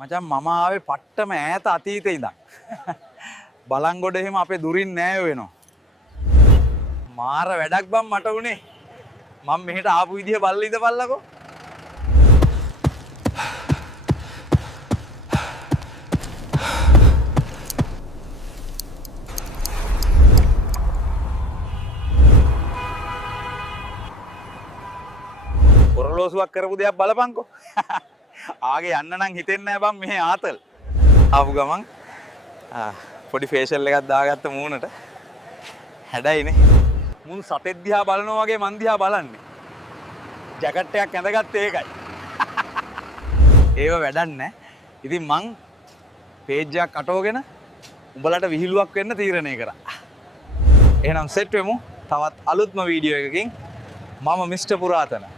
මචං මම ආවේ පට්ටම ඈත අතීතේ ඉඳන්. බලංගොඩ එහෙම අපේ දුරින් නෑ වෙනවා. මාර වැඩක් බම් මට උනේ. මම මෙහෙට ආපු විදිය බලලා ඉඳපල්ලකෝ. ඔරලෝසුවක් කරපු දෙයක් බලපන්කෝ. ආගේ යන්න නම් හිතෙන්නේ නැහැ බං මෙහෙ ආතල්. ආපු ගමන් පොඩි ෆේෂල් එකක් දාගත්ත මූණට. හැඩයිනේ. මුන් සතෙක් දිහා බලනවා වගේ මන් දිහා බලන්නේ. ජැකට් එකක් ඇඳගත්තේ ඒකයි. ඒව වැඩක් නැහැ. ඉතින් මං පේජ් එකක් අටවගෙන උඹලට විහිළුවක් වෙන්න තීරණය කරා. එහෙනම් සෙට් වෙමු. තවත් අලුත්ම වීඩියෝ එකකින්. මම මිස්ටර් පුරාතන.